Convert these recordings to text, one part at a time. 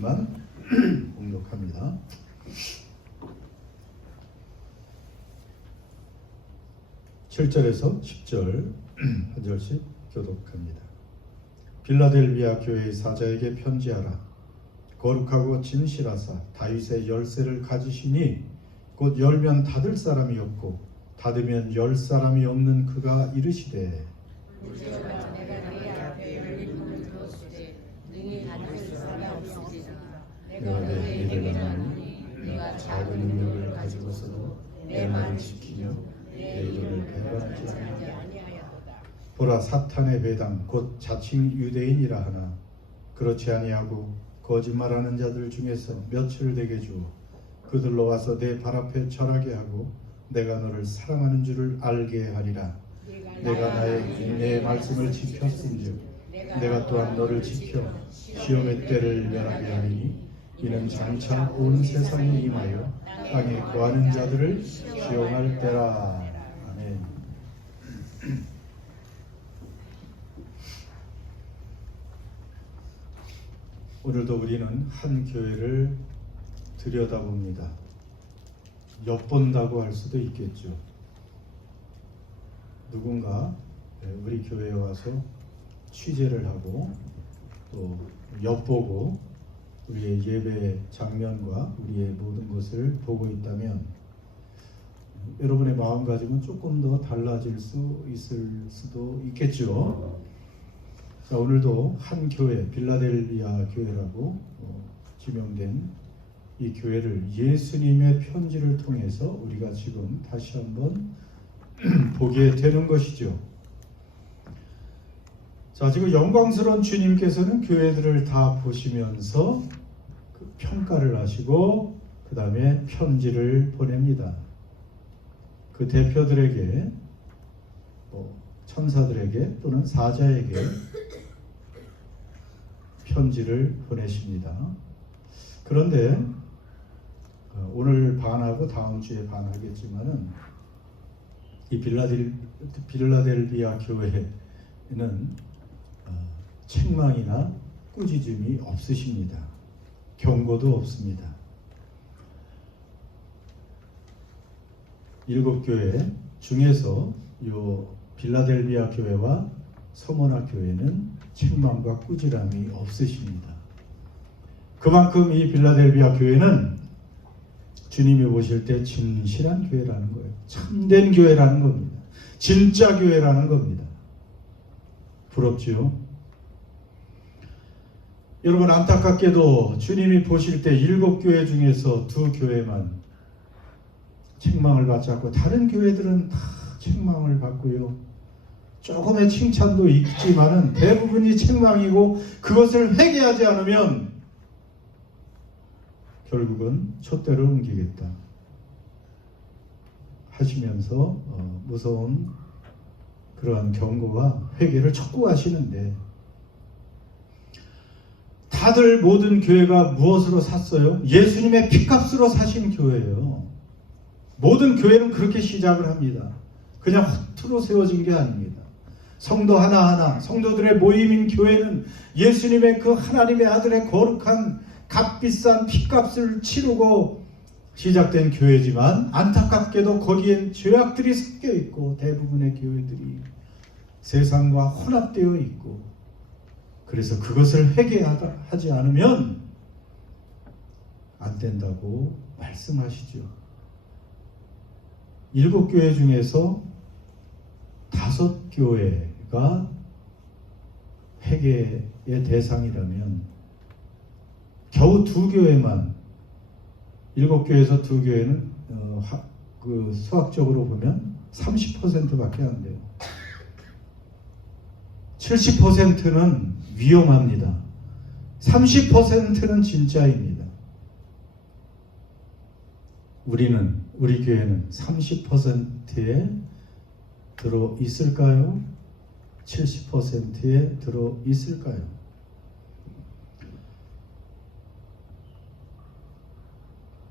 공독합니다. 7절에서 10절 한 절씩 교독합니다. 빌라델비아 교회의 사자에게 편지하라. 거룩하고 진실하사 다윗의 열쇠를 가지시니 곧 열면 닫을 사람이 없고 닫으면 열 사람이 없는 그가 이르시되 주여가 내가 네 앞에 열린 문을 두었으되 능히 닫을 사람이 없으리라. 내가 너희에게 말하노니 네가 작은 능력을 가지고서도 내 말을 지키며 내 이름을 배반하지 아니하였다. 보라, 사탄의 배당 곧 자칭 유대인이라 하나 그렇지 아니하고 거짓말하는 자들 중에서 며칠 되게 주어 그들로 와서 내 발 앞에 절하게 하고 내가 너를 사랑하는 줄을 알게 하리라. 내가 나의 내 말씀을 지켰은즉 내가 또한 너를 지켜 시험의 때를 면하게 하리니 이는 장차 온 세상에 임하여 땅에 거하는 자들을 시험할 때라. 아멘. 오늘도 우리는 한 교회를 들여다봅니다. 엿본다고 할 수도 있겠죠. 누군가 우리 교회에 와서 취재를 하고 또 엿보고 우리의 예배 장면과 우리의 모든 것을 보고 있다면 여러분의 마음가짐은 조금 더 달라질 수 있을 수도 있겠죠. 자, 오늘도 한 교회, 빌라델비아 교회라고 지명된 이 교회를 예수님의 편지를 통해서 우리가 지금 다시 한번 보게 되는 것이죠. 자, 지금 영광스러운 주님께서는 교회들을 다 보시면서 그 평가를 하시고 그 다음에 편지를 보냅니다. 그 대표들에게, 천사들에게 또는 사자에게 편지를 보내십니다. 그런데 오늘 반하고 다음 주에 반하겠지만은 이 빌라델비아 교회에는 책망이나 꾸짖음이 없으십니다. 경고도 없습니다. 7교회 중에서 이 빌라델비아 교회와 서머나 교회는 책망과 꾸지람이 없으십니다. 그만큼 이 빌라델비아 교회는 주님이 보실 때 진실한 교회라는 거예요. 참된 교회라는 겁니다. 진짜 교회라는 겁니다. 부럽지요? 여러분, 안타깝게도 주님이 보실 때 7교회 중에서 2교회만 책망을 받지 않고 다른 교회들은 다 책망을 받고요. 조금의 칭찬도 있지만은 대부분이 책망이고 그것을 회개하지 않으면 결국은 촛대를 옮기겠다 하시면서 무서운 그러한 경고와 회개를 촉구하시는데 다들 모든 교회가 무엇으로 샀어요? 예수님의 핏값으로 사신 교회예요. 모든 교회는 그렇게 시작을 합니다. 그냥 허투루 세워진 게 아닙니다. 성도 하나하나, 성도들의 모임인 교회는 예수님의 그 하나님의 아들의 거룩한 값비싼 핏값을 치르고 시작된 교회지만 안타깝게도 거기엔 죄악들이 섞여 있고 대부분의 교회들이 세상과 혼합되어 있고 그래서 그것을 회개하지 않으면 안 된다고 말씀하시죠. 7교회 중에서 5교회가 회개의 대상이라면 겨우 2교회만 7교회에서 2교회는 그 수학적으로 보면 30%밖에 안 돼요. 70%는 위험합니다. 30%는 진짜입니다. 우리 교회는 30%에 들어 있을까요? 70%에 들어 있을까요?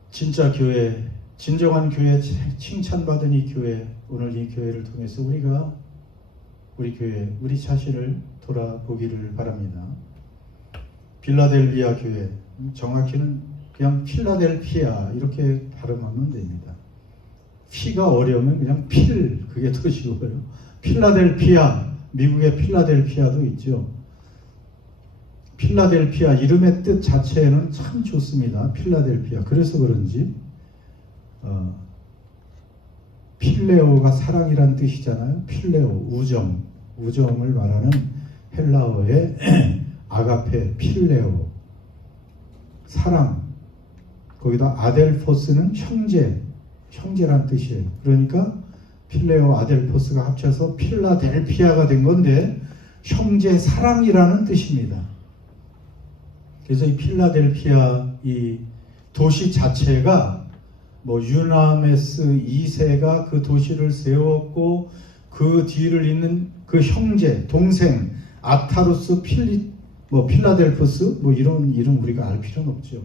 진짜 교회, 진정한 교회, 칭찬받은 이 교회, 오늘 이 교회를 통해서 우리가 우리 교회, 우리 자신을 돌아보기를 바랍니다. 빌라델비아 교회, 정확히는 그냥 필라델피아 이렇게 발음하면 됩니다. 피가 어려우면 그냥 그게 더 쉬워요. 필라델피아, 미국의 필라델피아도 있죠. 필라델피아 이름의 뜻 자체는 참 좋습니다. 필라델피아. 그래서 그런지 필레오가 사랑이란 뜻이잖아요. 필레오, 우정을 말하는 헬라어의 아가페, 필레오, 사랑. 거기다 아델포스는 형제란 뜻이에요. 그러니까 필레오, 아델포스가 합쳐서 필라델피아가 된 건데 형제 사랑이라는 뜻입니다. 그래서 이 필라델피아 이 도시 자체가 유나메스 2세가 그 도시를 세웠고 그 뒤를 잇는 그 형제, 동생 아타루스 필라델포스 이런 이름 우리가 알 필요는 없죠.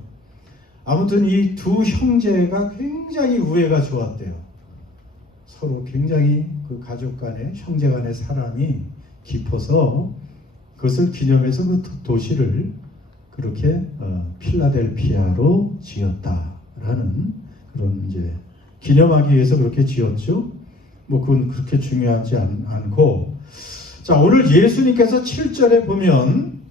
아무튼 이 두 형제가 굉장히 우애가 좋았대요. 서로 굉장히 그 가족 간의 형제 간의 사랑이 깊어서 그것을 기념해서 그 도시를 그렇게 필라델피아로 지었다라는 그런 이제 기념하기 위해서 그렇게 지었죠. 그건 그렇게 중요하지 않고, 자, 오늘 예수님께서 7절에 보면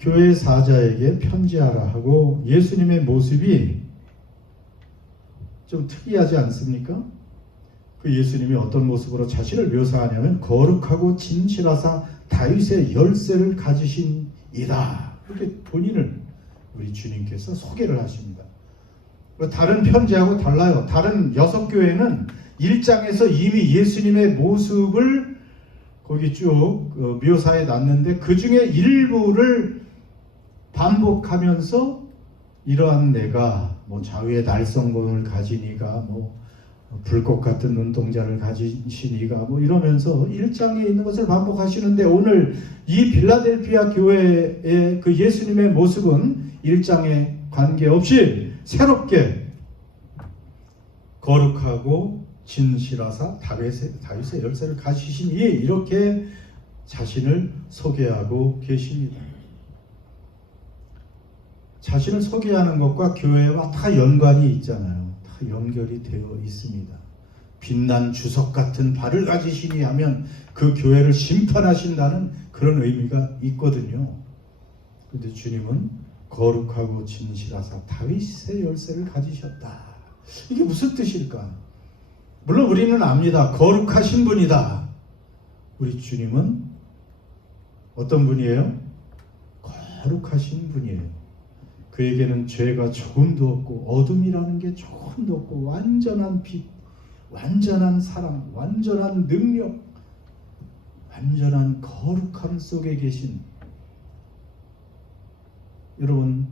교회 사자에게 편지하라 하고 예수님의 모습이 좀 특이하지 않습니까? 그 예수님이 어떤 모습으로 자신을 묘사하냐면 거룩하고 진실하사 다윗의 열쇠를 가지신 이다. 이렇게 본인을 우리 주님께서 소개를 하십니다. 다른 편지하고 달라요. 다른 6교회는 1장에서 이미 예수님의 모습을 거기 쭉 묘사해 놨는데 그 중에 일부를 반복하면서 이러한 내가 자위의 날성공을 가지니가 불꽃 같은 눈동자를 가지시니가 이러면서 1장에 있는 것을 반복하시는데 오늘 이 빌라델피아 교회의 그 예수님의 모습은 1장에 관계없이 새롭게 거룩하고 진실하사 다윗의 열쇠를 가지시니 이렇게 자신을 소개하고 계십니다. 자신을 소개하는 것과 교회와 다 연관이 있잖아요. 다 연결이 되어 있습니다. 빛난 주석 같은 발을 가지시니 하면 그 교회를 심판하신다는 그런 의미가 있거든요. 그런데 주님은 거룩하고 진실하사 다윗의 열쇠를 가지셨다. 이게 무슨 뜻일까? 물론 우리는 압니다. 거룩하신 분이다. 우리 주님은 어떤 분이에요? 거룩하신 분이에요. 그에게는 죄가 조금도 없고 어둠이라는 게 조금도 없고 완전한 빛, 완전한 사랑, 완전한 능력, 완전한 거룩함 속에 계신 여러분,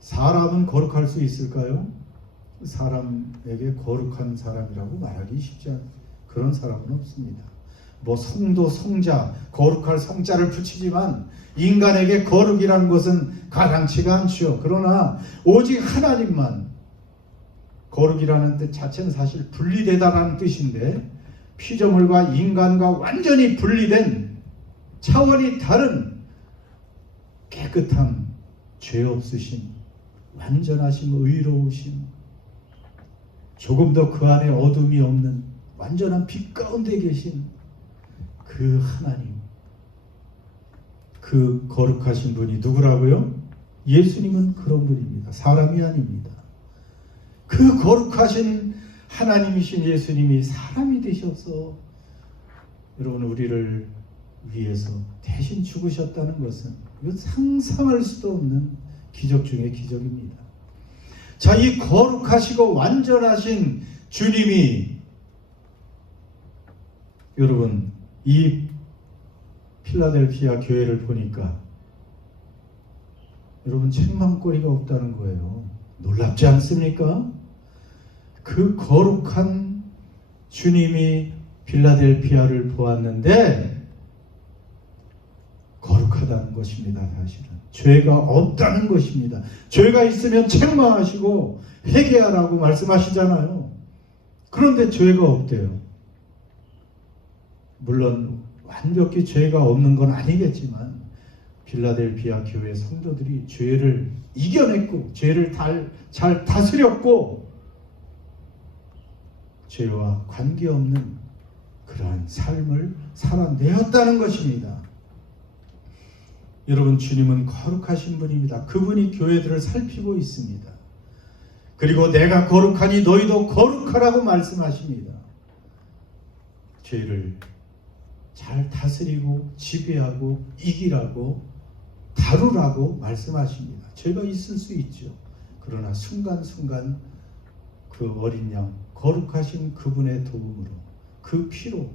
사람은 거룩할 수 있을까요? 사람에게 거룩한 사람이라고 말하기 쉽지 않아요. 그런 사람은 없습니다. 성도, 성자, 거룩할 성자를 붙이지만 인간에게 거룩이라는 것은 가당치가 않죠. 그러나 오직 하나님만, 거룩이라는 뜻 자체는 사실 분리되다라는 뜻인데 피조물과 인간과 완전히 분리된 차원이 다른 깨끗함, 죄 없으심, 완전하심, 의로우심, 조금도 그 안에 어둠이 없는 완전한 빛 가운데 계신 그 하나님, 그 거룩하신 분이 누구라고요? 예수님은 그런 분입니다. 사람이 아닙니다. 그 거룩하신 하나님이신 예수님이 사람이 되셔서 여러분 우리를 위해서 대신 죽으셨다는 것은 이건 상상할 수도 없는 기적 중의 기적입니다. 자, 이 거룩하시고 완전하신 주님이 여러분 이 필라델피아 교회를 보니까 여러분 책망거리가 없다는 거예요. 놀랍지 않습니까? 그 거룩한 주님이 필라델피아를 보았는데 거룩하다는 것입니다. 사실은 죄가 없다는 것입니다. 죄가 있으면 책망하시고 회개하라고 말씀하시잖아요. 그런데 죄가 없대요. 물론 완벽히 죄가 없는 건 아니겠지만 빌라델비아 교회 성도들이 죄를 이겨냈고 죄를 잘 다스렸고 죄와 관계없는 그러한 삶을 살아내었다는 것입니다. 여러분, 주님은 거룩하신 분입니다. 그분이 교회들을 살피고 있습니다. 그리고 내가 거룩하니 너희도 거룩하라고 말씀하십니다. 죄를 잘 다스리고 지배하고 이기라고 다루라고 말씀하십니다. 죄가 있을 수 있죠. 그러나 순간순간 그 어린 양 거룩하신 그분의 도움으로 그 피로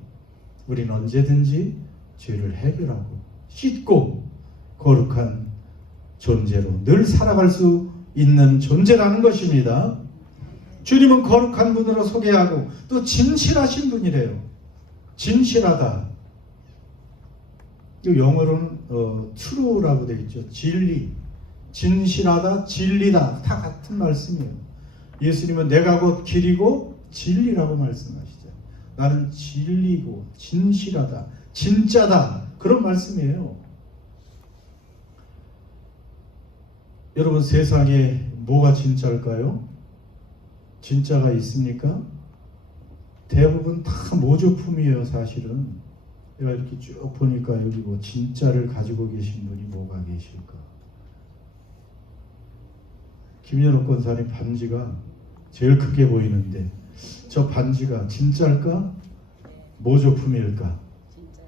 우리는 언제든지 죄를 해결하고 씻고 거룩한 존재로 늘 살아갈 수 있는 존재라는 것입니다. 주님은 거룩한 분으로 소개하고 또 진실하신 분이래요. 진실하다. 영어로는 true라고 되어 있죠. 진리, 진실하다, 진리다 다 같은 말씀이에요. 예수님은 내가 곧 길이고 진리라고 말씀하시죠. 나는 진리고 진실하다, 진짜다 그런 말씀이에요. 여러분, 세상에 뭐가 진짜일까요? 진짜가 있습니까? 대부분 다 모조품이에요. 사실은 내가 이렇게 쭉 보니까 여기 뭐 진짜를 가지고 계신 분이 뭐가 계실까? 김연옥 권사님 반지가 제일 크게 보이는데 저 반지가 진짜일까? 모조품일까? 진짜요.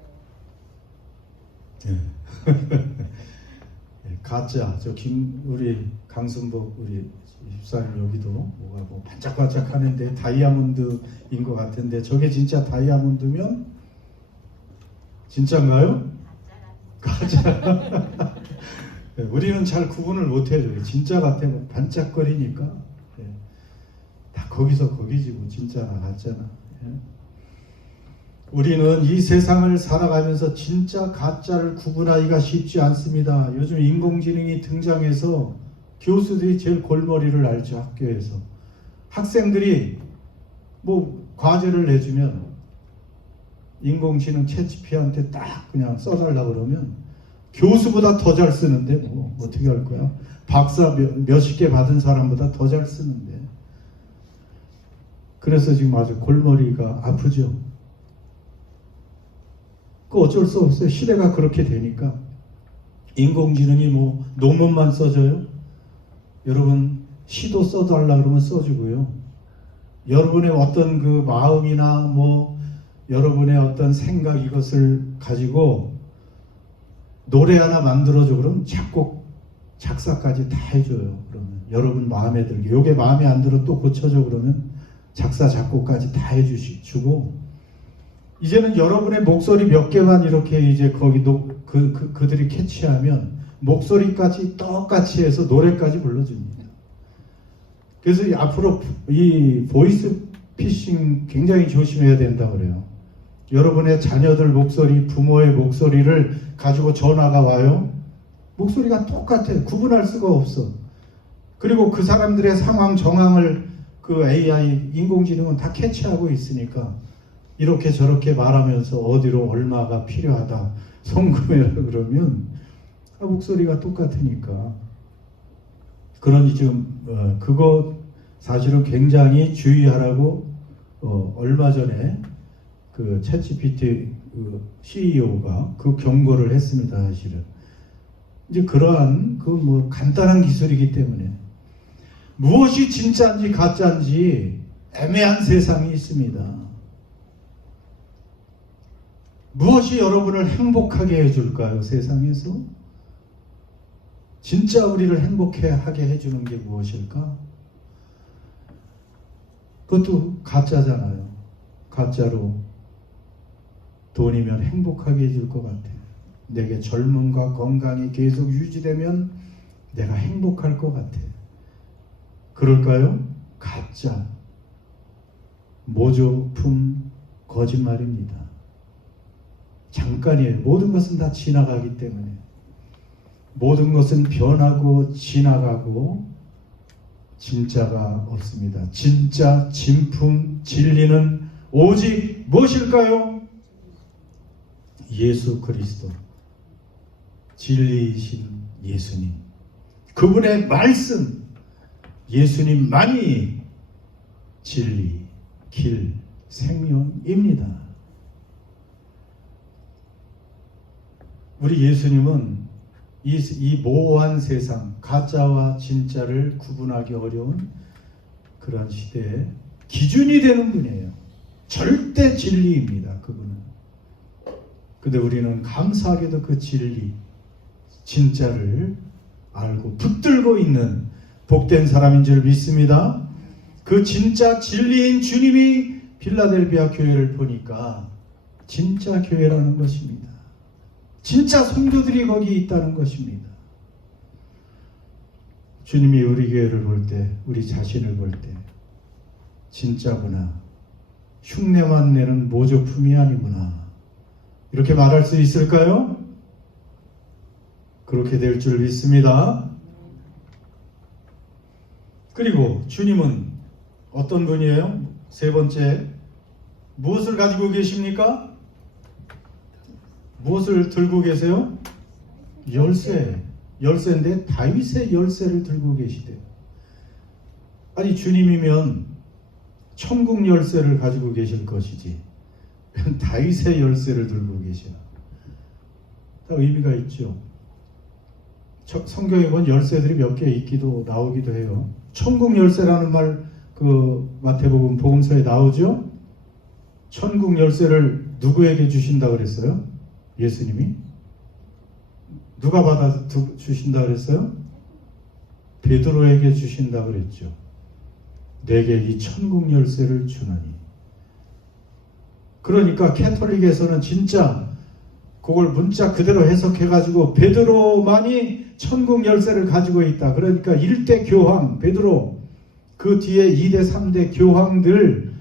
가짜. 우리 강순복 우리 집사님 여기도 뭐가 뭐 반짝반짝 하는데 다이아몬드인 것 같은데 저게 진짜 다이아몬드면 진짜인가요? 가짜. 우리는 잘 구분을 못해요. 진짜 같아 뭐 반짝거리니까 다 거기서 거기지 뭐 진짜나 가짜나. 우리는 이 세상을 살아가면서 진짜 가짜를 구분하기가 쉽지 않습니다. 요즘 인공지능이 등장해서 교수들이 제일 골머리를 앓죠. 학교에서 학생들이 뭐 과제를 내주면 인공지능 챗GPT한테 딱 그냥 써달라 그러면 교수보다 더 잘 쓰는데 뭐 어떻게 할 거야? 박사 몇십 개 받은 사람보다 더 잘 쓰는데. 그래서 지금 아주 골머리가 아프죠. 그 어쩔 수 없어요. 시대가 그렇게 되니까. 인공지능이 뭐 논문만 써줘요? 여러분, 시도 써달라 그러면 써주고요. 여러분의 어떤 그 마음이나 뭐 여러분의 어떤 생각 이것을 가지고 노래 하나 만들어줘 그러면 작곡, 작사까지 다 해줘요. 그러면 여러분 마음에 들게. 요게 마음에 안 들어 또 고쳐줘 그러면 작사, 작곡까지 다 해주고 이제는 여러분의 목소리 몇 개만 이렇게 이제 거기도 그들이 캐치하면 목소리까지 똑같이 해서 노래까지 불러줍니다. 그래서 앞으로 이 보이스 피싱 굉장히 조심해야 된다고 그래요. 여러분의 자녀들 목소리, 부모의 목소리를 가지고 전화가 와요. 목소리가 똑같아요. 구분할 수가 없어. 그리고 그 사람들의 상황, 정황을 그 AI, 인공지능은 다 캐치하고 있으니까 이렇게 저렇게 말하면서 어디로 얼마가 필요하다 송금해라 그러면 목소리가 똑같으니까. 그러니 지금 그거 사실은 굉장히 주의하라고 얼마 전에 그 챗GPT CEO가 그 경고를 했습니다. 사실은 이제 그러한 그 뭐 간단한 기술이기 때문에 무엇이 진짜인지 가짜인지 애매한 세상이 있습니다. 무엇이 여러분을 행복하게 해줄까요? 세상에서 진짜 우리를 행복하게 해주는 게 무엇일까? 그것도 가짜잖아요. 가짜로 돈이면 행복하게 해줄 것 같아. 내게 젊음과 건강이 계속 유지되면 내가 행복할 것 같아. 그럴까요? 가짜, 모조품, 거짓말입니다. 잠깐이에요. 모든 것은 다 지나가기 때문에. 모든 것은 변하고 지나가고 진짜가 없습니다. 진짜, 진품, 진리는 오직 무엇일까요? 예수 그리스도. 진리이신 예수님, 그분의 말씀, 예수님만이 진리, 길, 생명입니다. 우리 예수님은 이 모호한 세상, 가짜와 진짜를 구분하기 어려운 그런 시대에 기준이 되는 분이에요. 절대 진리입니다, 그분은. 근데 우리는 감사하게도 그 진리, 진짜를 알고 붙들고 있는 복된 사람인 줄 믿습니다. 그 진짜 진리인 주님이 필라델비아 교회를 보니까 진짜 교회라는 것입니다. 진짜 성도들이 거기 있다는 것입니다. 주님이 우리 교회를 볼 때, 우리 자신을 볼 때 진짜구나, 흉내만 내는 모조품이 아니구나, 이렇게 말할 수 있을까요? 그렇게 될 줄 믿습니다. 그리고 주님은 어떤 분이에요? 세 번째, 무엇을 가지고 계십니까? 무엇을 들고 계세요? 열쇠. 열쇠인데 다윗의 열쇠를 들고 계시대요. 아니, 주님이면 천국 열쇠를 가지고 계실 것이지 다윗의 열쇠를 들고 계시나? 다 의미가 있죠. 성경에 보면 열쇠들이 몇 개 있기도 나오기도 해요. 천국 열쇠라는 말 그 마태복음 복음서에 나오죠. 천국 열쇠를 누구에게 주신다 그랬어요? 예수님이? 누가 받아 주신다 그랬어요? 베드로에게 주신다 그랬죠. 내게 이 천국 열쇠를 주나니. 그러니까 캐톨릭에서는 진짜 그걸 문자 그대로 해석해가지고 베드로만이 천국 열쇠를 가지고 있다. 그러니까 1대 교황 베드로, 그 뒤에 2대 3대 교황들만이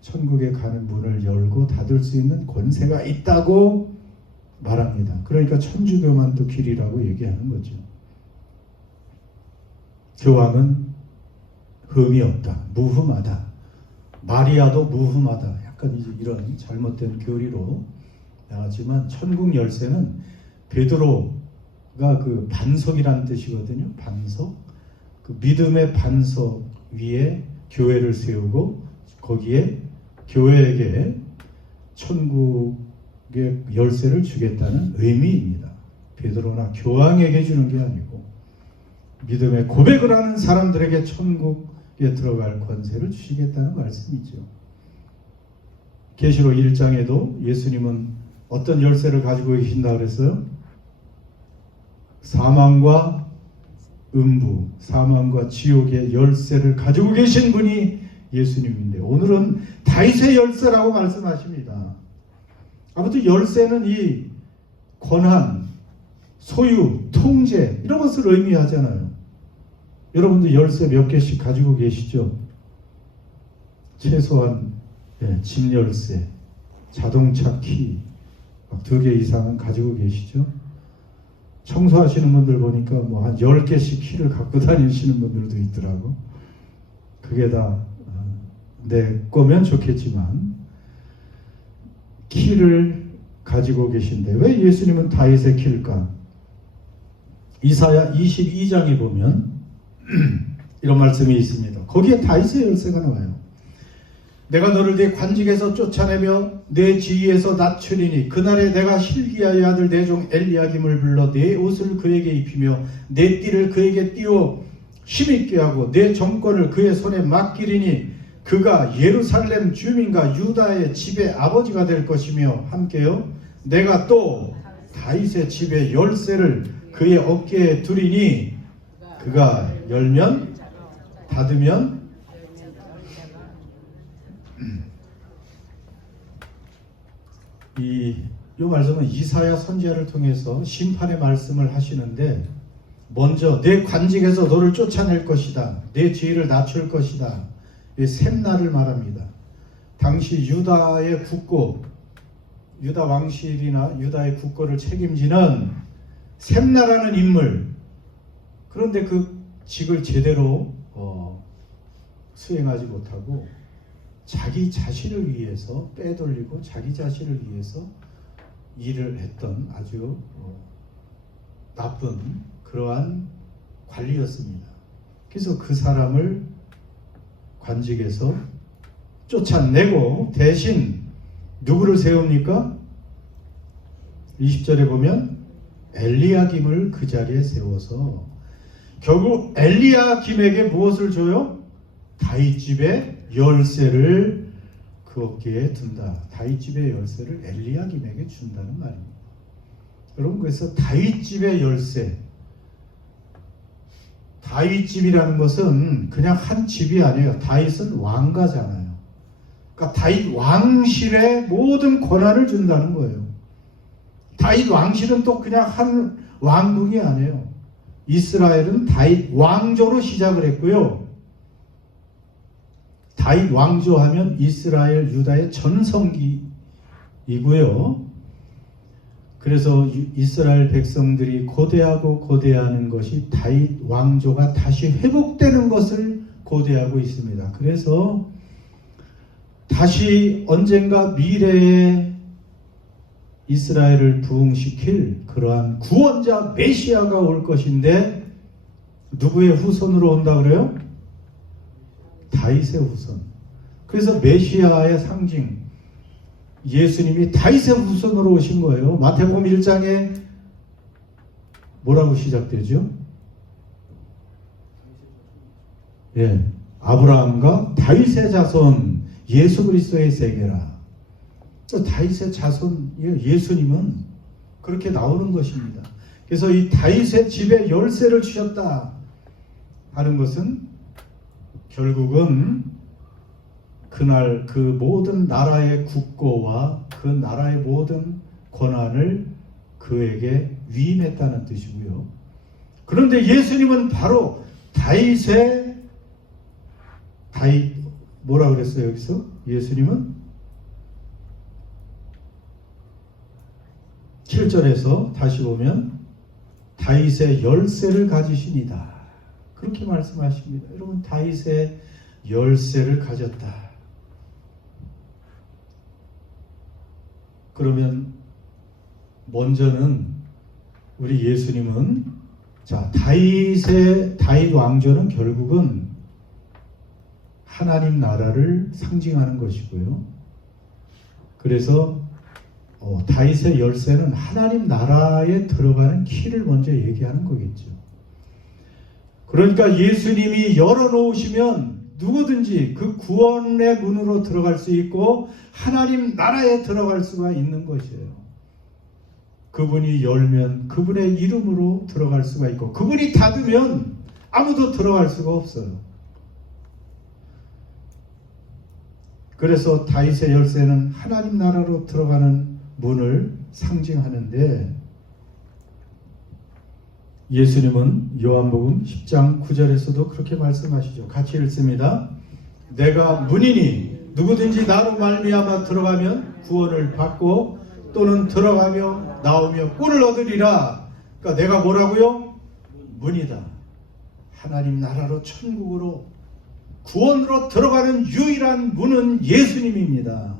천국에 가는 문을 열고 닫을 수 있는 권세가 있다고 말합니다. 그러니까 천주교만 또 길이라고 얘기하는 거죠. 교황은 흠이 없다, 무흠하다, 마리아도 무흠하다, 약간 이런 잘못된 교리로 나왔지만, 천국 열쇠는 베드로가 그 반석이라는 뜻이거든요. 반석, 그 믿음의 반석 위에 교회를 세우고 거기에 교회에게 천국의 열쇠를 주겠다는 의미입니다. 베드로나 교황에게 주는 게 아니고 믿음의 고백을 하는 사람들에게 천국에 들어갈 권세를 주시겠다는 말씀이죠. 계시록 1장에도 예수님은 어떤 열쇠를 가지고 계신다 그랬어요? 사망과 음부, 사망과 지옥의 열쇠를 가지고 계신 분이 예수님인데, 오늘은 다윗의 열쇠라고 말씀하십니다. 아무튼 열쇠는 이 권한, 소유, 통제, 이런 것을 의미하잖아요. 여러분도 열쇠 몇 개씩 가지고 계시죠? 최소한 집 열쇠, 자동차 키 2개 이상은 가지고 계시죠? 청소하시는 분들 보니까 뭐 한 10개씩 키를 갖고 다니시는 분들도 있더라고. 그게 다 내 거면 좋겠지만 키를 가지고 계신데 왜 예수님은 다윗의 키일까? 이사야 22장에 보면 이런 말씀이 있습니다. 거기에 다윗의 열쇠가 나와요. 내가 너를 내 관직에서 쫓아내며 내 지위에서 낮추리니 그날에 내가 hil기야의 아들 내 종 엘리야김을 불러 내 옷을 그에게 입히며 내 띠를 그에게 띄워 힘있게 하고 내 정권을 그의 손에 맡기리니 그가 예루살렘 주민과 유다의 집의 아버지가 될 것이며, 함께요, 내가 또 다윗의 집의 열쇠를 그의 어깨에 두리니 그가 열면 닫으면 이 말씀은 이사야 선지자를 통해서 심판의 말씀을 하시는데, 먼저 내 관직에서 너를 쫓아낼 것이다, 내 지위를 낮출 것이다, 샘날을 말합니다. 당시 유다의 국고, 유다 왕실이나 유다의 국고를 책임지는 샘나라는 인물, 그런데 그 직을 제대로 수행하지 못하고 자기 자신을 위해서 빼돌리고 자기 자신을 위해서 일을 했던 아주 나쁜 그러한 관리였습니다. 그래서 그 사람을 관직에서 쫓아내고 대신 누구를 세웁니까? 20절에 보면 엘리야김을 그 자리에 세워서 결국 엘리야김에게 무엇을 줘요? 다윗집의 열쇠를 그 어깨에 든다. 다윗집의 열쇠를 엘리야김에게 준다는 말입니다. 여러분, 그래서 다윗집의 열쇠, 다윗집이라는 것은 그냥 한 집이 아니에요. 다윗은 왕가잖아요. 그러니까 다윗 왕실의 모든 권한을 준다는 거예요. 다윗 왕실은 또 그냥 한 왕궁이 아니에요. 이스라엘은 다윗 왕조로 시작을 했고요. 다윗 왕조 하면 이스라엘 유다의 전성기이고요. 그래서 이스라엘 백성들이 고대하는 것이 다윗 왕조가 다시 회복되는 것을 고대하고 있습니다. 그래서 다시 언젠가 미래에 이스라엘을 부흥시킬 그러한 구원자 메시아가 올 것인데 누구의 후손으로 온다 그래요? 다윗의 후손. 그래서 메시아의 상징 예수님이 다윗의 후손으로 오신 거예요. 마태복음 1장에 뭐라고 시작되죠? 예, 아브라함과 다윗의 자손 예수 그리스도의 세계라. 다윗의 자손 예수님은 그렇게 나오는 것입니다. 그래서 이 다윗의 집에 열쇠를 주셨다 하는 것은 결국은 그날 그 모든 나라의 국고와 그 나라의 모든 권한을 그에게 위임했다는 뜻이고요. 그런데 예수님은 바로 다윗 뭐라 그랬어요 여기서? 예수님은 7절에서 다시 보면 다윗의 열쇠를 가지시니다. 그렇게 말씀하십니다. 여러분, 다윗의 열쇠를 가졌다. 그러면 먼저는 우리 예수님은 다윗 왕조는 결국은 하나님 나라를 상징하는 것이고요. 그래서 다윗의 열쇠는 하나님 나라에 들어가는 키를 먼저 얘기하는 거겠죠. 그러니까 예수님이 열어놓으시면 누구든지 그 구원의 문으로 들어갈 수 있고 하나님 나라에 들어갈 수가 있는 것이에요. 그분이 열면 그분의 이름으로 들어갈 수가 있고 그분이 닫으면 아무도 들어갈 수가 없어요. 그래서 다윗의 열쇠는 하나님 나라로 들어가는 문을 상징하는데 예수님은 요한복음 10장 9절에서도 그렇게 말씀하시죠. 같이 읽습니다. 내가 문이니 누구든지 나로 말미암아 들어가면 구원을 받고 또는 들어가며 나오며 꿀을 얻으리라. 그러니까 내가 뭐라고요? 문이다. 하나님 나라로 천국으로 구원으로 들어가는 유일한 문은 예수님입니다.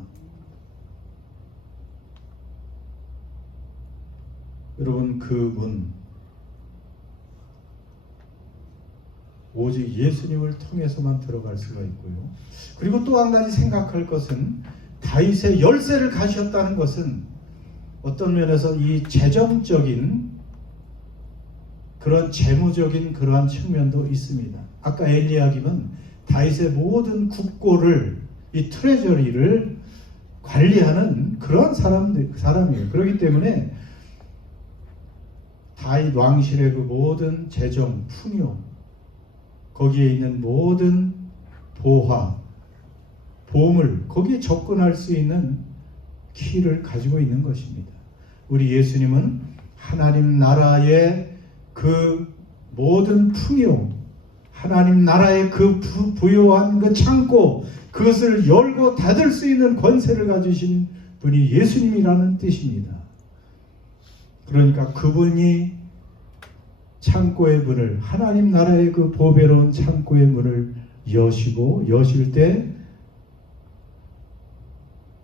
여러분, 그 문 오직 예수님을 통해서만 들어갈 수가 있고요. 그리고 또 한 가지 생각할 것은 다윗의 열쇠를 가셨다는 것은 어떤 면에서 이 재정적인 그런 재무적인 그러한 측면도 있습니다. 아까 엘리야김은 다윗의 모든 국고를 이 트레저리를 관리하는 그런 사람이에요. 그렇기 때문에 다윗 왕실의 그 모든 재정, 풍요, 거기에 있는 모든 보화, 보물, 거기에 접근할 수 있는 키를 가지고 있는 것입니다. 우리 예수님은 하나님 나라의 그 모든 풍요, 하나님 나라의 그 부요한 그 창고, 그것을 열고 닫을 수 있는 권세를 가지신 분이 예수님이라는 뜻입니다. 그러니까 그분이 창고의 문을, 하나님 나라의 그 보배로운 창고의 문을 여실 때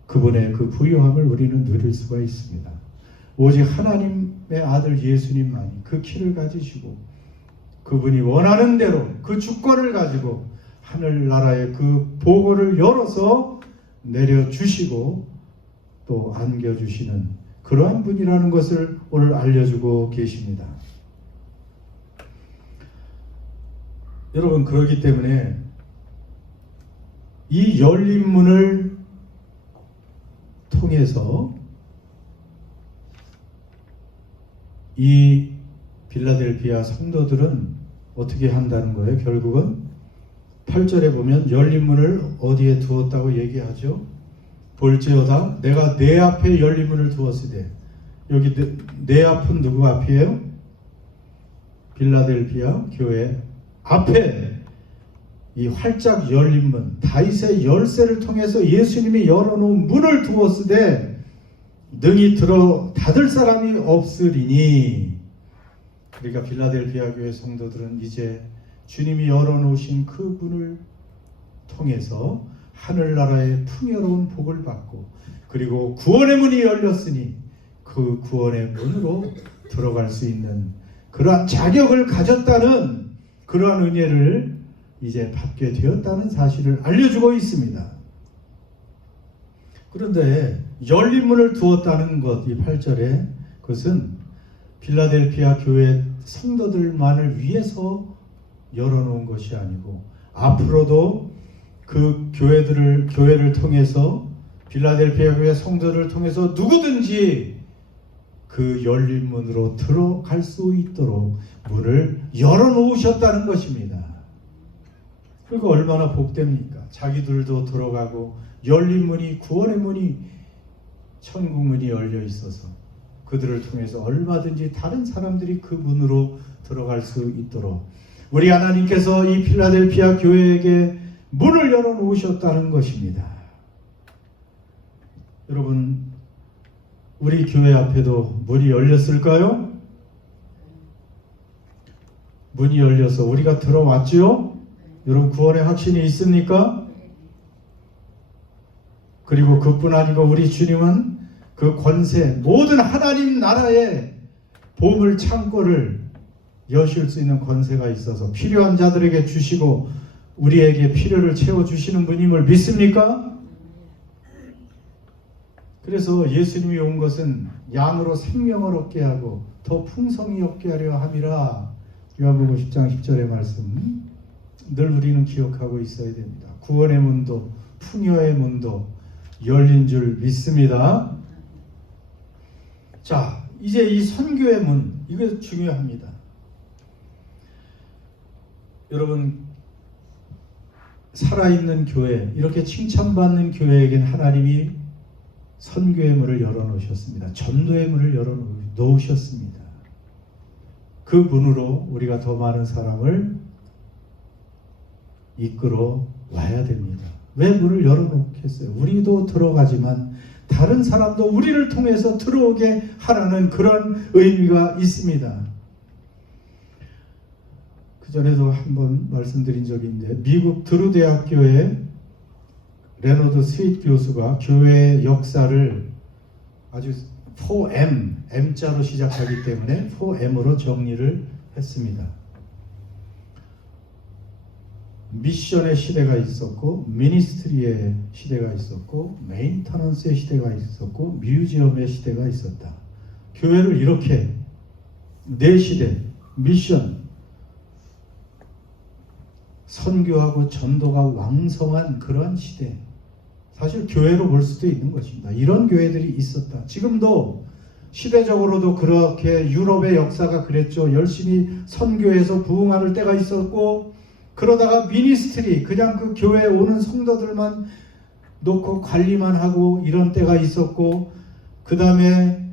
그분의 그 부유함을 우리는 누릴 수가 있습니다. 오직 하나님의 아들 예수님만이 그 키를 가지시고 그분이 원하는 대로 그 주권을 가지고 하늘나라의 그 보고를 열어서 내려주시고 또 안겨주시는 그러한 분이라는 것을 오늘 알려주고 계십니다. 여러분, 그렇기 때문에 이 열린 문을 통해서 이 빌라델피아 성도들은 어떻게 한다는 거예요? 결국은 8절에 보면 열린 문을 어디에 두었다고 얘기하죠? 볼지어다 내가 내 앞에 열린 문을 두었으되, 여기 내 앞은 누구 앞이에요? 빌라델피아 교회 앞에 이 활짝 열린 문, 다윗의 열쇠를 통해서 예수님이 열어놓은 문을 두었으되 능히 들어 닫을 사람이 없으리니. 그러니까 빌라델피아 교회 성도들은 이제 주님이 열어놓으신 그 문을 통해서 하늘나라의 풍요로운 복을 받고, 그리고 구원의 문이 열렸으니 그 구원의 문으로 들어갈 수 있는 그러한 자격을 가졌다는 그러한 은혜를 이제 받게 되었다는 사실을 알려주고 있습니다. 그런데 열린 문을 두었다는 것, 이 8절에 그것은 빌라델피아 교회 성도들만을 위해서 열어놓은 것이 아니고 앞으로도 그 교회를 통해서 빌라델피아 교회 성도들을 통해서 누구든지 그 열린 문으로 들어갈 수 있도록 문을 열어놓으셨다는 것입니다. 그리고 얼마나 복됩니까? 자기들도 들어가고 열린 문이, 구원의 문이, 천국 문이 열려 있어서 그들을 통해서 얼마든지 다른 사람들이 그 문으로 들어갈 수 있도록 우리 하나님께서 이 필라델피아 교회에게 문을 열어놓으셨다는 것입니다. 여러분, 우리 교회 앞에도 문이 열렸을까요? 문이 열려서 우리가 들어왔지요? 여러분, 구원의 확신이 있습니까? 그리고 그뿐 아니고 우리 주님은 그 권세, 모든 하나님 나라의 보물 창고를 여실 수 있는 권세가 있어서 필요한 자들에게 주시고 우리에게 필요를 채워주시는 분임을 믿습니까? 그래서 예수님이 온 것은 양으로 생명을 얻게 하고 더 풍성히 얻게 하려 함이라. 요한복음 10장 10절의 말씀 늘 우리는 기억하고 있어야 됩니다. 구원의 문도 풍요의 문도 열린 줄 믿습니다. 자, 이제 이 선교의 문, 이거 중요합니다. 여러분, 살아있는 교회, 이렇게 칭찬받는 교회에겐 하나님이 선교의 문을 열어놓으셨습니다. 전도의 문을 열어놓으셨습니다. 그 문으로 우리가 더 많은 사람을 이끌어 와야 됩니다. 왜 문을 열어놓겠어요? 우리도 들어가지만 다른 사람도 우리를 통해서 들어오게 하라는 그런 의미가 있습니다. 그전에도 한번 말씀드린 적이 있는데, 미국 드루 대학교의 레너드 스윗 교수가 교회의 역사를 아주 4M, M자로 시작하기 때문에 4M으로 정리를 했습니다. 미션의 시대가 있었고, 미니스트리의 시대가 있었고, 메인터넌스의 시대가 있었고, 뮤지엄의 시대가 있었다. 교회를 이렇게 4시대, 미션, 선교하고 전도가 왕성한 그러한 시대, 사실 교회로 볼 수도 있는 것입니다. 이런 교회들이 있었다. 지금도 시대적으로도 그렇게 유럽의 역사가 그랬죠. 열심히 선교해서 부흥할 때가 있었고, 그러다가 미니스트리, 그냥 그 교회에 오는 성도들만 놓고 관리만 하고 이런 때가 있었고, 그 다음에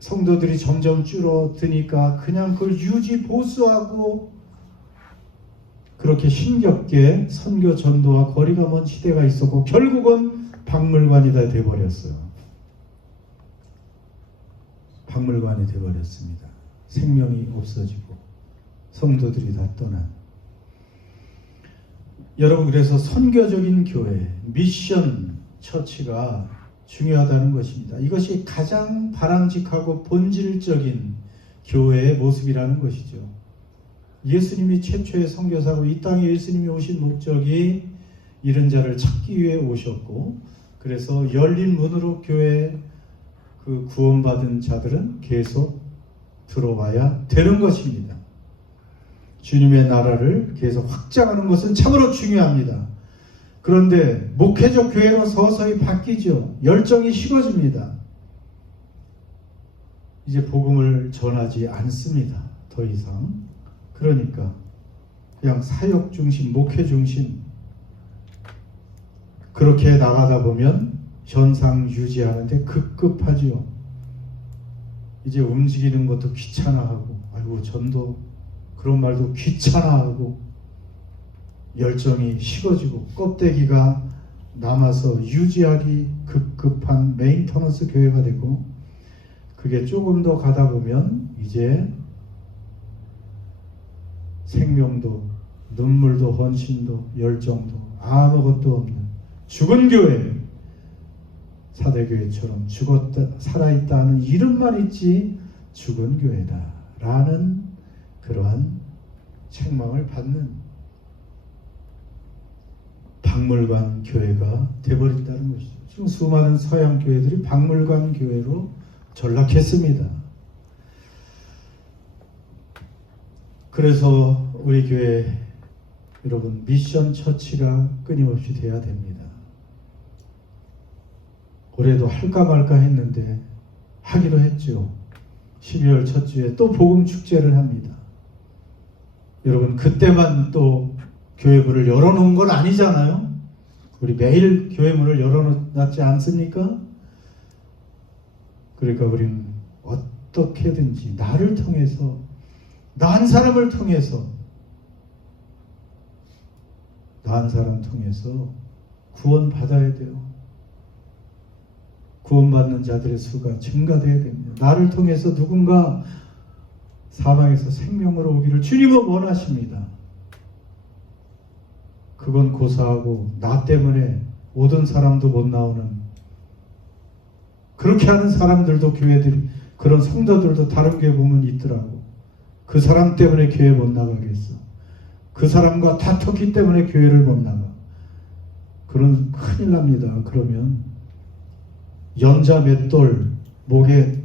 성도들이 점점 줄어드니까 그냥 그걸 유지 보수하고 그렇게 힘겹게 선교 전도와 거리가 먼 시대가 있었고, 결국은 박물관이 다 돼버렸어요. 박물관이 돼버렸습니다. 생명이 없어지고 성도들이 다 떠난. 여러분, 그래서 선교적인 교회, 미션 처치가 중요하다는 것입니다. 이것이 가장 바람직하고 본질적인 교회의 모습이라는 것이죠. 예수님이 최초의 선교사고 이 땅에 예수님이 오신 목적이 이런 자를 찾기 위해 오셨고, 그래서 열린 문으로 교회에 그 구원받은 자들은 계속 들어와야 되는 것입니다. 주님의 나라를 계속 확장하는 것은 참으로 중요합니다. 그런데 목회적 교회가 서서히 바뀌죠. 열정이 식어집니다. 이제 복음을 전하지 않습니다. 더 이상. 그러니까 그냥 사역 중심, 목회 중심 그렇게 나가다 보면 현상 유지하는데 급급하지요. 이제 움직이는 것도 귀찮아하고, 아이고 전도 그런 말도 귀찮아하고, 열정이 식어지고 껍데기가 남아서 유지하기 급급한 메인터넌스 교회가 되고, 그게 조금 더 가다 보면 이제 생명도 눈물도 헌신도 열정도 아무것도 없는 죽은 교회, 사대교회처럼 죽었다 살아있다 하는 이름만 있지 죽은 교회다 라는 그러한 책망을 받는 박물관 교회가 되어버린다는 것이죠. 지금 수많은 서양 교회들이 박물관 교회로 전락했습니다. 그래서 우리 교회 여러분 미션 처치가 끊임없이 돼야 됩니다. 올해도 할까 말까 했는데 하기로 했죠. 12월 첫 주에 또 복음 축제를 합니다. 여러분 그때만 또 교회 문을 열어놓은 건 아니잖아요. 우리 매일 교회 문을 열어놨지 않습니까? 그러니까 우리는 어떻게든지 나를 통해서, 나 한 사람을 통해서, 나 한 사람 통해서 구원받아야 돼요. 구원받는 자들의 수가 증가돼야 됩니다. 나를 통해서 누군가 사망에서 생명으로 오기를 주님은 원하십니다. 그건 고사하고 나 때문에 오던 사람도 못 나오는, 그렇게 하는 사람들도 교회들이, 그런 성도들도 다른 교회 보면 있더라고. 그 사람 때문에 교회 못 나가겠어. 그 사람과 다퉜기 때문에 교회를 못 나가. 그런 큰일 납니다. 그러면 연자 맷돌 목에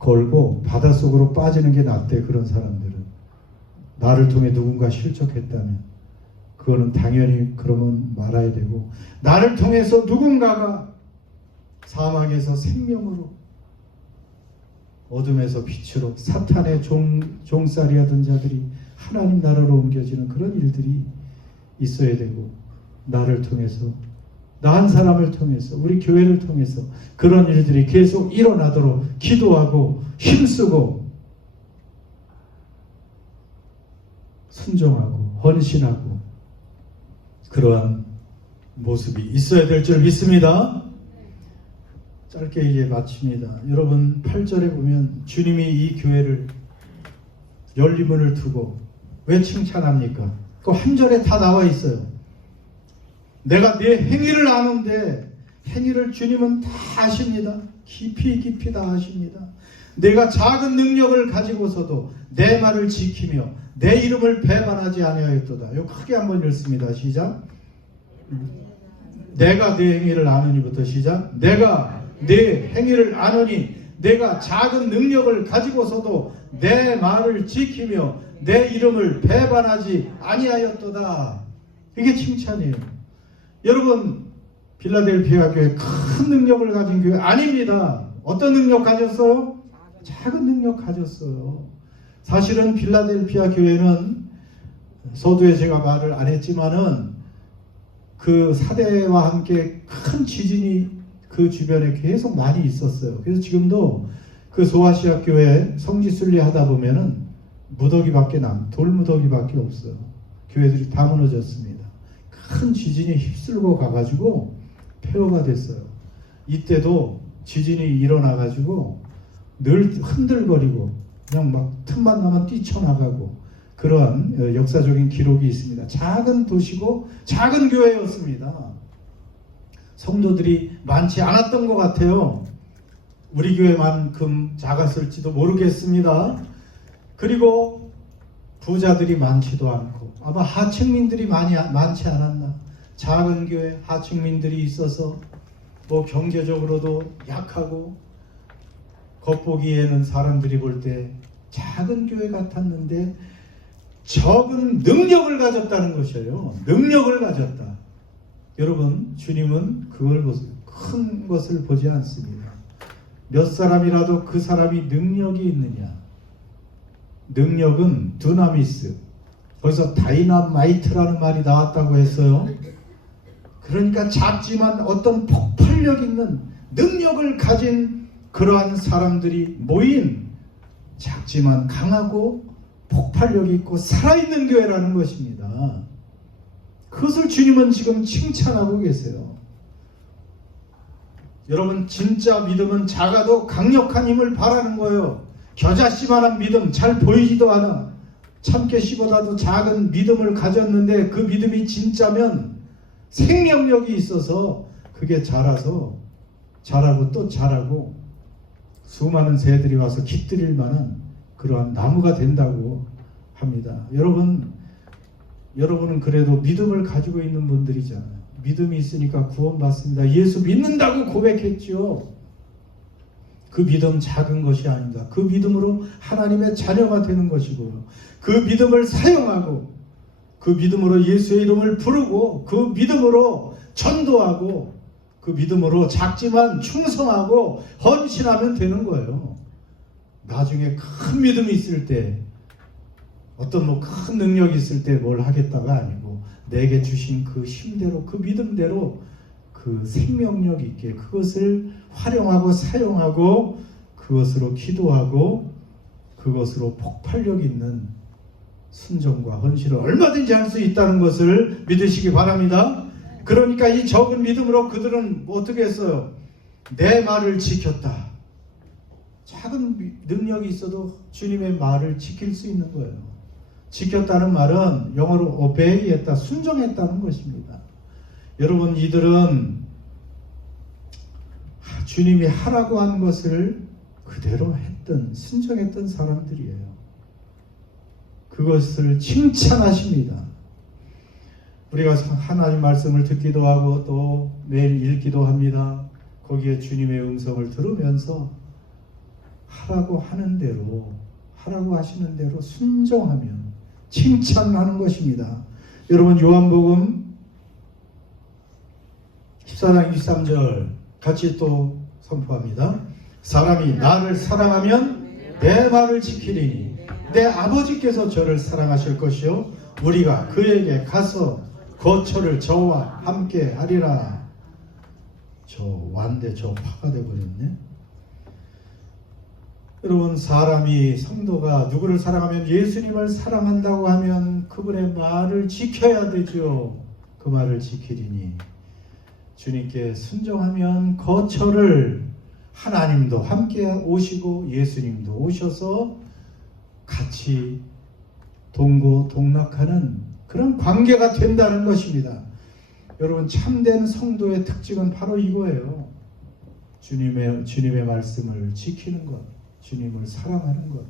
걸고 바닷속으로 빠지는 게 낫대. 그런 사람들은 나를 통해 누군가 실족했다면 그거는 당연히 그러면 말아야 되고, 나를 통해서 누군가가 사망에서 생명으로, 어둠에서 빛으로, 사탄의 종살이 하던 자들이 하나님 나라로 옮겨지는 그런 일들이 있어야 되고, 나를 통해서, 나 한 사람을 통해서, 우리 교회를 통해서 그런 일들이 계속 일어나도록 기도하고 힘쓰고 순종하고 헌신하고 그러한 모습이 있어야 될 줄 믿습니다. 짧게 이제 마칩니다. 여러분 8절에 보면 주님이 이 교회를 열린 문을 두고 왜 칭찬합니까? 그 한 절에 다 나와 있어요. 내가 내 행위를 아는데, 행위를 주님은 다 아십니다. 깊이 깊이 다 아십니다. 내가 작은 능력을 가지고서도 내 말을 지키며 내 이름을 배반하지 아니하였도다. 이거 크게 한번 읽습니다. 시작. 내가 내 행위를 아느니부터 시작. 내가 내 행위를 아느니 내가 작은 능력을 가지고서도 내 말을 지키며 내 이름을 배반하지 아니하였도다. 이게 칭찬이에요. 여러분 빌라델피아 교회 큰 능력을 가진 교회 아닙니다. 어떤 능력 가졌어요? 작은 능력 가졌어요. 사실은 빌라델피아 교회는 서두에 제가 말을 안 했지만은 그 사대와 함께 큰 지진이 그 주변에 계속 많이 있었어요. 그래서 지금도 그 소아시아 교회 성지 순례하다 보면은 무더기밖에 돌무더기밖에 없어요. 교회들이 다 무너졌습니다. 큰 지진이 휩쓸고 가가지고 폐허가 됐어요. 이때도 지진이 일어나가지고 늘 흔들거리고 그냥 막 틈만 나면 뛰쳐나가고 그러한 역사적인 기록이 있습니다. 작은 도시고 작은 교회였습니다. 성도들이 많지 않았던 것 같아요. 우리 교회만큼 작았을지도 모르겠습니다. 그리고 부자들이 많지도 않고 아마 하층민들이 많지 않았나. 작은 교회 하층민들이 있어서 뭐 경제적으로도 약하고 겉보기에는 사람들이 볼 때 작은 교회 같았는데 적은 능력을 가졌다는 것이에요. 능력을 가졌다. 여러분, 주님은 그걸 보세요. 큰 것을 보지 않습니다. 몇 사람이라도 그 사람이 능력이 있느냐. 능력은 두나미스. 거기서 다이나마이트라는 말이 나왔다고 했어요. 그러니까 작지만 어떤 폭발력 있는 능력을 가진 그러한 사람들이 모인 작지만 강하고 폭발력 있고 살아있는 교회라는 것입니다. 그것을 주님은 지금 칭찬하고 계세요. 여러분, 진짜 믿음은 작아도 강력한 힘을 바라는 거예요. 겨자씨만한 믿음, 잘 보이지도 않아. 참깨씨보다도 작은 믿음을 가졌는데 그 믿음이 진짜면 생명력이 있어서 그게 자라서 자라고 또 자라고 수많은 새들이 와서 깃들일 만한 그러한 나무가 된다고 합니다. 여러분은 그래도 믿음을 가지고 있는 분들이잖아요. 믿음이 있으니까 구원받습니다. 예수 믿는다고 고백했죠. 그 믿음 작은 것이 아닙니다. 그 믿음으로 하나님의 자녀가 되는 것이고요. 그 믿음을 사용하고 그 믿음으로 예수의 이름을 부르고 그 믿음으로 전도하고 그 믿음으로 작지만 충성하고 헌신하면 되는 거예요. 나중에 큰 믿음이 있을 때 어떤 뭐 큰 능력이 있을 때 뭘 하겠다가 아니고 내게 주신 그 힘대로 그 믿음대로 그 생명력 있게 그것을 활용하고 사용하고 그것으로 기도하고 그것으로 폭발력 있는 순종과 헌신을 얼마든지 할 수 있다는 것을 믿으시기 바랍니다. 그러니까 이 적은 믿음으로 그들은 어떻게 했어요? 내 말을 지켰다. 작은 능력이 있어도 주님의 말을 지킬 수 있는 거예요. 지켰다는 말은 영어로 obey했다, 순종했다는 것입니다. 여러분, 이들은 주님이 하라고 한 것을 그대로 했던, 순종했던 사람들이에요. 그것을 칭찬하십니다. 우리가 하나님 말씀을 듣기도 하고 또 매일 읽기도 합니다. 거기에 주님의 음성을 들으면서 하라고 하는 대로, 하라고 하시는 대로 순종하면 칭찬하는 것입니다. 여러분, 요한복음 14장 23절 같이 또 선포합니다. 사람이 나를 사랑하면 내 말을 지키리니 내 아버지께서 저를 사랑하실 것이요 우리가 그에게 가서 거처를 저와 함께 하리라. 저 완대 저 파가 되어버렸네. 여러분, 사람이 성도가 누구를 사랑하면 예수님을 사랑한다고 하면 그분의 말을 지켜야 되죠. 그 말을 지키리니 주님께 순종하면 거처를 하나님도 함께 오시고 예수님도 오셔서 같이 동고동락하는 그런 관계가 된다는 것입니다. 여러분, 참된 성도의 특징은 바로 이거예요. 주님의 말씀을 지키는 것, 주님을 사랑하는 것,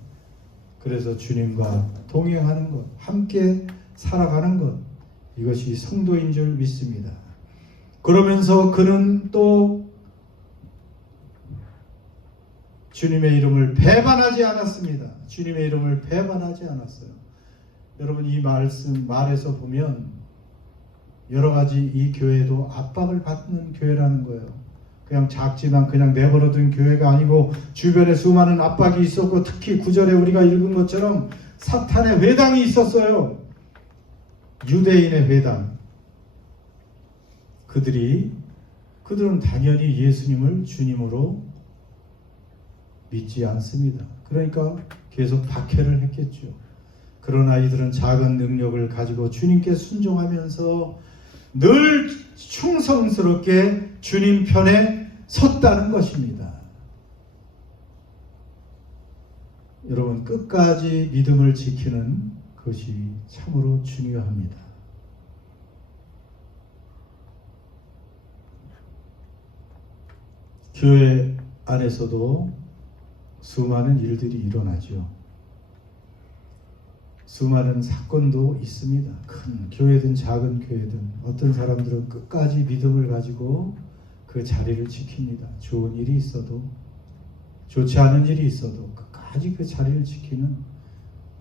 그래서 주님과 동행하는 것, 함께 살아가는 것, 이것이 성도인 줄 믿습니다. 그러면서 그는 또 주님의 이름을 배반하지 않았습니다. 주님의 이름을 배반하지 않았어요. 여러분, 이 말에서 보면 여러 가지 이 교회도 압박을 받는 교회라는 거예요. 그냥 작지만 그냥 내버려둔 교회가 아니고 주변에 수많은 압박이 있었고, 특히 9절에 우리가 읽은 것처럼 사탄의 회당이 있었어요. 유대인의 회당. 그들은 당연히 예수님을 주님으로 믿지 않습니다. 그러니까 계속 박해를 했겠죠. 그러나 이들은 작은 능력을 가지고 주님께 순종하면서 늘 충성스럽게 주님 편에 섰다는 것입니다. 여러분, 끝까지 믿음을 지키는 것이 참으로 중요합니다. 교회 안에서도 수많은 일들이 일어나죠. 수많은 사건도 있습니다. 큰 교회든 작은 교회든 어떤 사람들은 끝까지 믿음을 가지고 그 자리를 지킵니다. 좋은 일이 있어도 좋지 않은 일이 있어도 끝까지 그 자리를 지키는,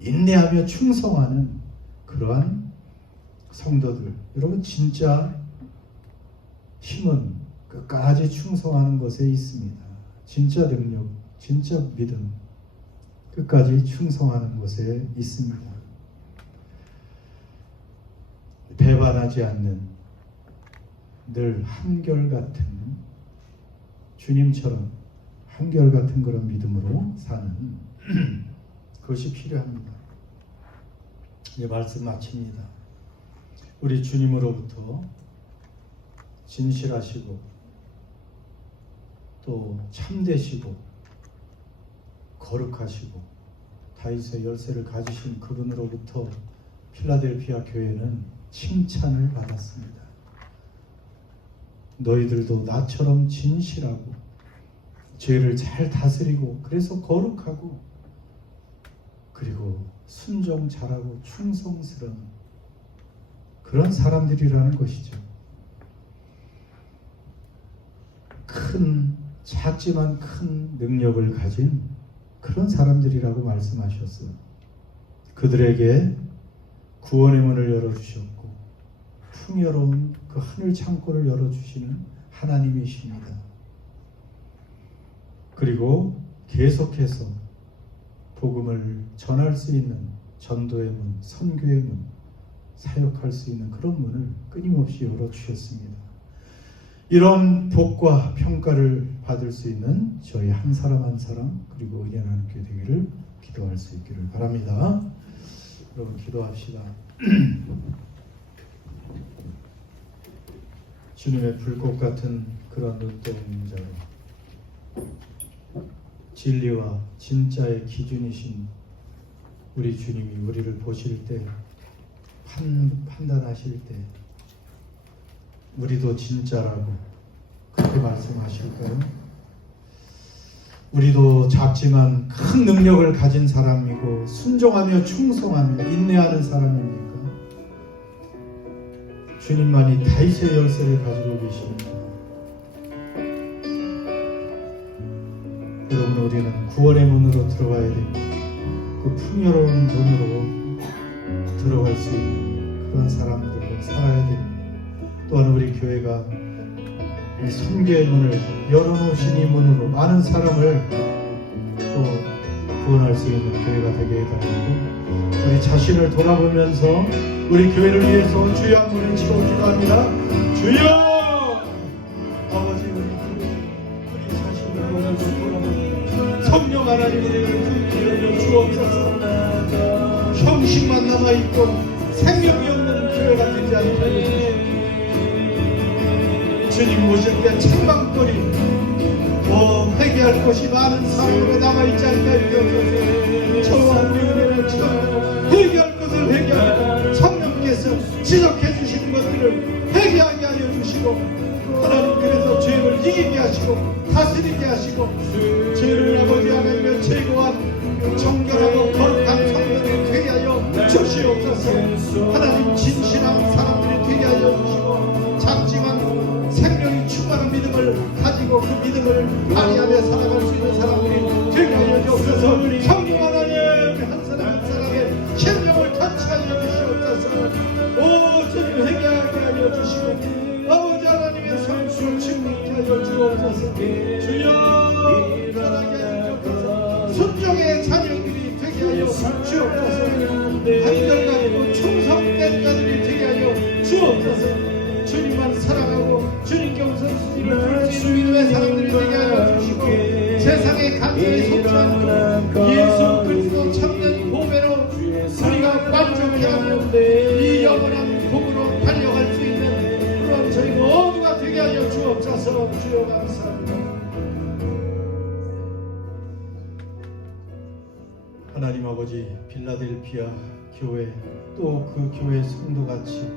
인내하며 충성하는 그러한 성도들. 여러분, 진짜 힘은 끝까지 충성하는 것에 있습니다. 진짜 능력, 진짜 믿음, 끝까지 충성하는 것에 있습니다. 배반하지 않는, 늘 한결같은, 주님처럼 한결같은 그런 믿음으로 사는 그것이 필요합니다. 이제 말씀 마칩니다. 우리 주님으로부터 진실하시고 또 참되시고 거룩하시고 다윗의 열쇠를 가지신 그분으로부터 필라델피아 교회는 칭찬을 받았습니다. 너희들도 나처럼 진실하고 죄를 잘 다스리고 그래서 거룩하고 그리고 순종 잘하고 충성스러운 그런 사람들이라는 것이죠. 작지만 큰 능력을 가진 그런 사람들이라고 말씀하셨어요. 그들에게 구원의 문을 열어주셨고 풍요로운 그 하늘 창고를 열어주시는 하나님이십니다. 그리고 계속해서 복음을 전할 수 있는 전도의 문, 선교의 문, 사역할 수 있는 그런 문을 끊임없이 열어주셨습니다. 이런 복과 평가를 받을 수 있는 저희 한 사람 한 사람 그리고 은혜하는 교회 되기를 기도할 수 있기를 바랍니다. 여러분 기도합시다. 주님의 불꽃 같은 그런 눈동자로 진리와 진짜의 기준이신 우리 주님이 우리를 보실 때 판단하실 때 우리도 진짜라고 그렇게 말씀하실까요? 우리도 작지만 큰 능력을 가진 사람이고 순종하며 충성하며 인내하는 사람입니까? 주님만이 다윗의 열쇠를 가지고 계십니다. 여러분, 우리는 구원의 문으로 들어가야 됩니다. 그 풍요로운 문으로 들어갈 수 있는 그런 사람들로 살아야 됩니다. 또한 우리 교회가 이 선교의 문을 열어놓으신 이 문으로 많은 사람을 또 구원할 수 있는 교회가 되게 해달라고 우리 자신을 돌아보면서 우리 교회를 위해서 주여 한 문을 치고 기도합니다. 주여! 아버지, 우리 자신을 보면서 돌아보고 성령 하나님 우리를 긍휼히 주옵소서. 형식만 남아있고 생명이 없는 교회가 되지 않게 해주십시오. 주님 모실 때 책망거리 회개할 것이 많은 사람으로 남아있지 않게 하여 저와 우리 은혜를 회개할 것을 회개하고 성령께서 지적해 주시는 것들을 회개하게 하여 주시고 하나님 그래서 죄를 이기게 하시고 다스리게 하시고 죄를 아버지 하나님의 제거한 정결하고 거룩한 성령을 되게 하여 주시옵소서. 하나님 진실한 사람들이 되게 하여 주시고 작지만 생명이 충만한 믿음을 가지고 그 믿음을 발휘하며 살아갈 수 있는 사람들이 되게 하여 주옵소서. 성령 하나님 한 사람 한 사람의 생명을 터치하여 주시옵소서. 오 주님 회개하게 하여 주시고 아버지 하나님의 성수를 충만케 하여 주옵소서. 주여 살아게 하여 주옵소서. 순종의 자녀들이 되게 하여 주옵소서. 한결같고 충성된 자들이 되게 하여 주옵소서. 주님만 사랑하고 주님께 우선순위를 부를 수 있는 믿음의 사람들이 되게 하여 주시고 세상의 간절히 속죄하고 예수 그리스도 참된 보배로 우리가 만족해하며 이 영원한 복으로 달려갈 수 있는 그런 저희 모두가 되게 하여 주옵소서. 주여 감사합니다. 하나님 아버지, 필라델피아 교회 또 그 교회 성도같이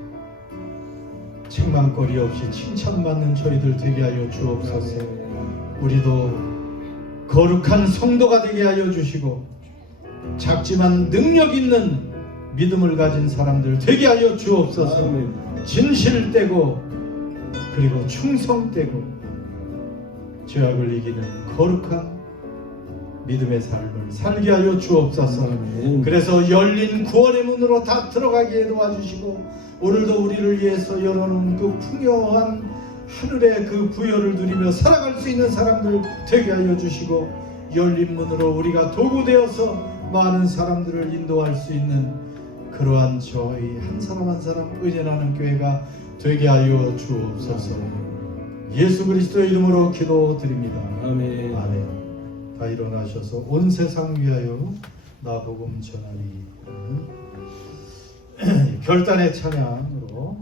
책망거리 없이 칭찬받는 저희들 되게 하여 주옵소서. 우리도 거룩한 성도가 되게 하여 주시고 작지만 능력 있는 믿음을 가진 사람들 되게 하여 주옵소서. 진실되고 그리고 충성되고 죄악을 이기는 거룩한 믿음의 삶을 살게 하여 주옵소서. 그래서 열린 구원의 문으로 다 들어가게 도와주시고 오늘도 우리를 위해서 열어놓은 그 풍요한 하늘의 그 부여를 누리며 살아갈 수 있는 사람들 되게 하여 주시고 열린 문으로 우리가 도구 되어서 많은 사람들을 인도할 수 있는 그러한 저희 한 사람 한 사람 은혜나는 교회가 되게 하여 주옵소서. 예수 그리스도의 이름으로 기도드립니다. 아멘. 아멘. 다 일어나셔서 온 세상 위하여 나복음 전하리. 결단의 찬양으로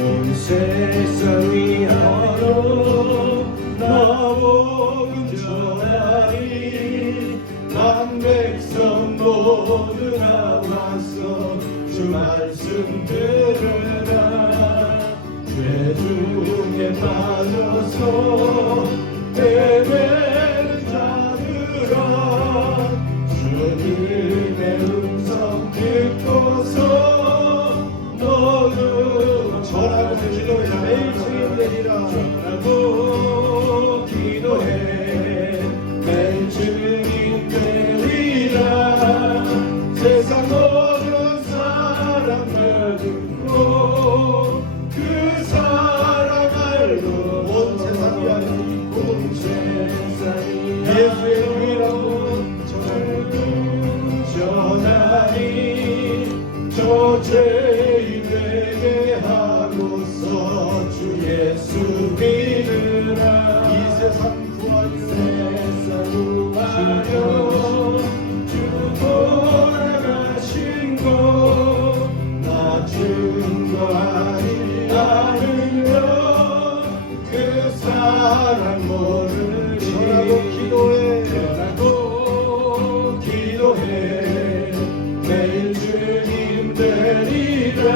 온 세상 위하여 나복음 전하리. 만 백성 모두 나와서 주 말씀 들으라. 죄 중에 빠져서 헤매는 자들아 주님의 음성 듣고서 모두 전하고 기도해. 매일 주님 되리라. 전하고 기도해. 매일 주님 되리라. 세상 모든 사람들 듣고 그 사람 알고 온 세상 위하여 온 세상이 예수의 유일한 전하니 저 죄인 되게 하고서 주 예수 믿으라. 이 세상 구하여 세상 구하여 주 돌아가신 곳 나 증거하리. 않으면 그 사랑 모르리. 전하고 기도해. 전하고 기도해. 매일 주님 되리라.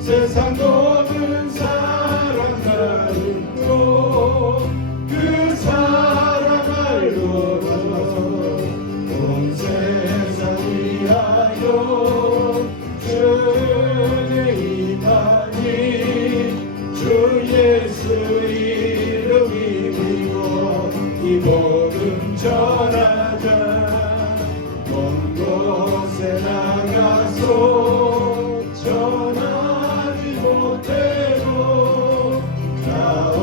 세상 모든 사랑 알고 그 사랑 알고라. 온 세상 위하여 주의 임하니 주 예수 이름 이기고 이 복음 전하자. 먼 곳에 나가서 전하지 못해도 가을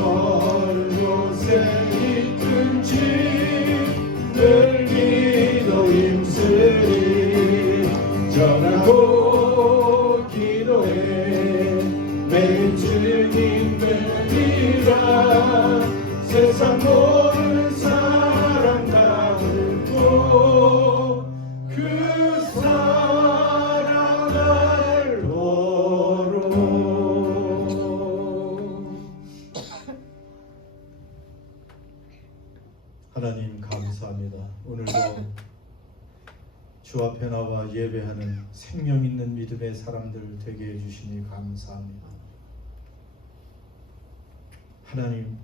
곳에 있든지 늘 기도 힘쓰리. 전하고 기도해. 매일 주님 되리라. 세상 모든 사랑 다 듣고 그 사랑을 보러. 하나님 감사합니다. 오늘도 주 앞에 나와 예배하는 생명 있는 믿음의 사람들 되게 해주시니 감사합니다. 하나님,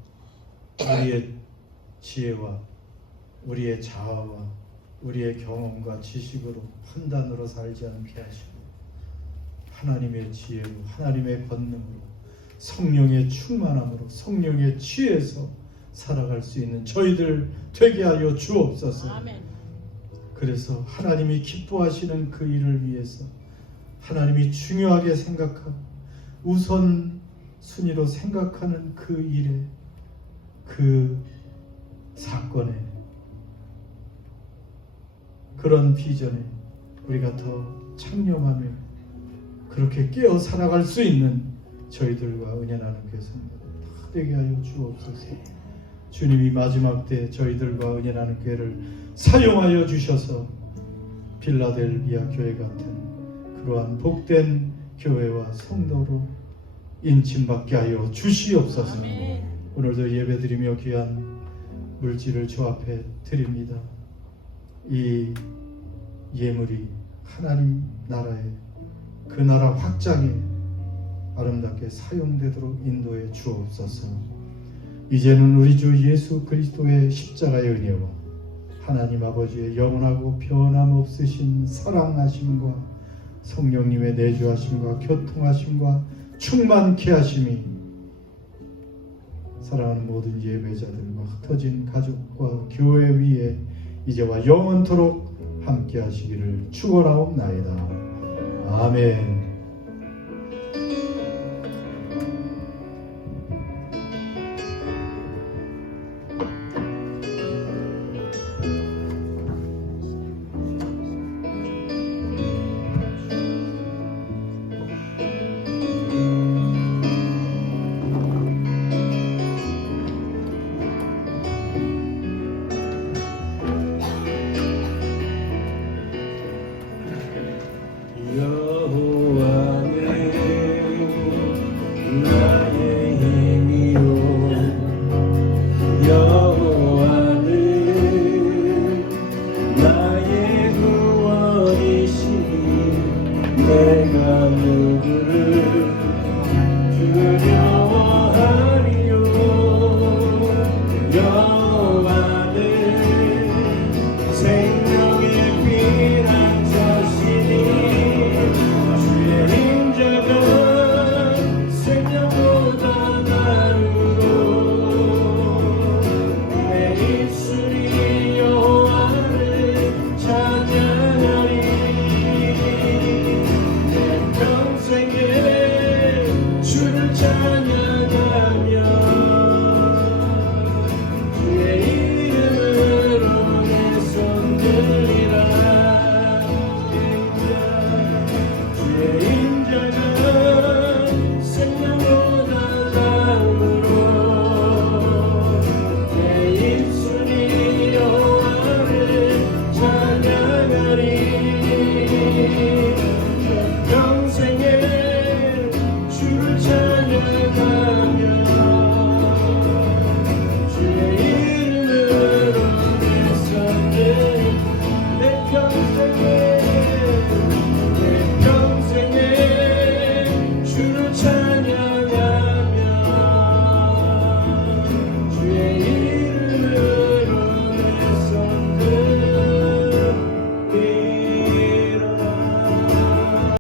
우리의 지혜와 우리의 자아와 우리의 경험과 지식으로 판단으로 살지 않게 하시고 하나님의 지혜로 하나님의 권능으로 성령의 충만함으로 성령의 지혜에서 살아갈 수 있는 저희들 되게 하여 주옵소서. 아멘. 그래서 하나님이 기뻐하시는 그 일을 위해서 하나님이 중요하게 생각하고 우선 순위로 생각하는 그 일에 그 사건에 그런 비전에 우리가 더 창념하며 그렇게 깨어 살아갈 수 있는 저희들과 은혜나는 교회입니다. 다 되게 하여 주옵소서. 주님이 마지막 때 저희들과 은혜나는 교회를 사용하여 주셔서 빌라델비아 교회 같은 그러한 복된 교회와 성도로 인침받게 하여 주시옵소서. 아멘. 오늘도 예배드리며 귀한 물질을 주 앞에 드립니다. 이 예물이 하나님 나라의 그 나라 확장에 아름답게 사용되도록 인도해 주옵소서. 이제는 우리 주 예수 그리스도의 십자가의 은혜와 하나님 아버지의 영원하고 변함없으신 사랑하심과 성령님의 내주하심과 교통하심과 충만케 하심이 사랑하는 모든 예배자들과 흩어진 가족과 교회 위에 이제와 영원토록 함께 하시기를 축원하옵나이다. 아멘. 여호와는 나의 힘이요 여호와는 나의 구원이시니 내가 누구를 두려워하리요 여호와는 생명의 피난처시니 주의 인자가 생명보다 나으로 내 입술이 여호와를 찬양하리 내 평생에 주를 찬양하며 주의 이름으로 내 손 들리